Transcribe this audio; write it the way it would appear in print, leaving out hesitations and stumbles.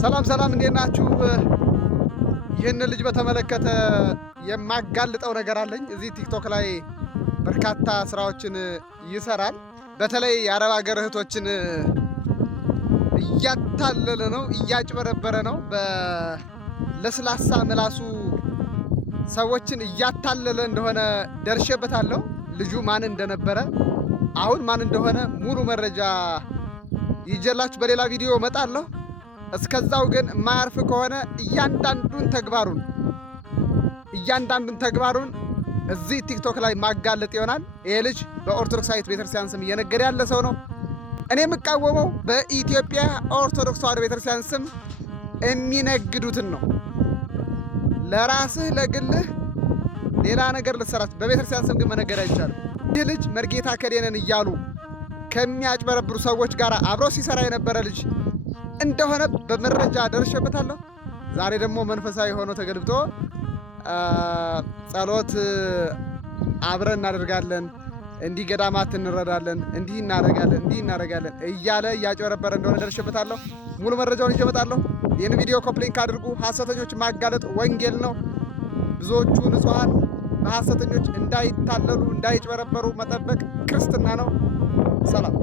ሰላም ሰላም፣ እንዴት ናችሁ? ይህን ልጅ በተመለከተ የማጋልጠው ነገር አለኝ። እዚህ ቲክቶክ ላይ በርካታ ስራዎችን ይሰራል። በተለይ የአረብ ሀገር እህቶችን እያታለለ ነው፣ እያጭበረበረ ነው። በለስላሳ ምላሱ ሰዎችን እያታለለ እንደሆነ ደርሼበታለሁ። ልጁ ማን እንደነበረ አሁን ማን እንደሆነ ሙሉ መረጃ ይጀላችሁ በሌላ ቪዲዮ እመጣለሁ። እስከዛው ግን የማያርፍ ከሆነ እያንዳንዱን ተግባሩን እዚህ ቲክቶክ ላይ ማጋለጥ ይሆናል። ይሄ ልጅ በኦርቶዶክሳዊት ቤተክርስቲያን ስም እየነገደ ያለ ሰው ነው። እኔ የምቃወመው በኢትዮጵያ ኦርቶዶክስ ተዋሕዶ ቤተክርስቲያን ስም የሚነግዱትን ነው። ለራስህ ለግልህ ሌላ ነገር ልትሰራት፣ በቤተክርስቲያን ስም ግን መነገድ አይቻልም። ይህ ልጅ መርጌታ ከሌነን እያሉ ከሚያጭበረብሩ ሰዎች ጋር አብሮ ሲሰራ የነበረ ልጅ እንደሆነ በመረጃ ደርሼበታለሁ። ዛሬ ደግሞ መንፈሳዊ ሆኖ ተገልብጦ ጸሎት አብረን እናደርጋለን፣ እንዲህ ገዳማት እንረዳለን፣ እንዲህ እናደርጋለን እያለ እያጭበረበረ እንደሆነ ደርሼበታለሁ። ሙሉ መረጃውን ይዤ እመጣለሁ። ይህን ቪዲዮ ኮፕሊንክ አድርጉ። ሐሰተኞች ማጋለጥ ወንጌል ነው። ብዙዎቹ ንጹሐን በሐሰተኞች እንዳይታለሉ እንዳይጭበረበሩ መጠበቅ ክርስትና ነው። ሰላም